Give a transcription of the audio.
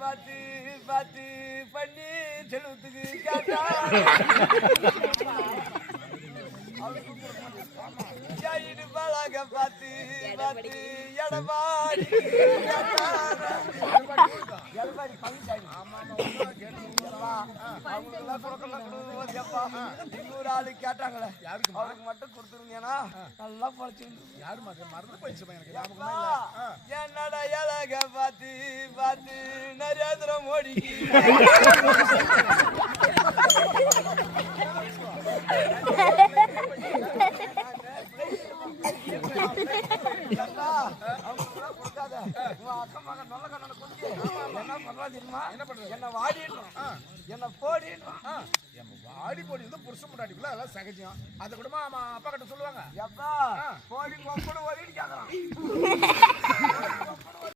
பார்த்து பார்த்து பண்ணி செல்வத்துக்கு கேட்டா இடுப்பாளாக பார்த்து பார்த்து எடப்பாடி இன்னொரு ஆளு கேட்டாங்களே அவருக்கு மட்டும் கொடுத்துருங்கன்னா நல்லா பழச்சிருந்து யாரு மறந்து போயிடுச்சு எனக்கு என்னடா ஏழாக பார்த்து பார்த்து நரேந்திர மோடிக்கு என்ன வாடி போடி வந்து புருஷன் முன்னாடிக்குள்ள அதெல்லாம் சகஜம். அதை கூட அப்பா கிட்ட சொல்லுவாங்க. எப்பா போடி கொம்பு ஓடிட்டு கேட்கறான்.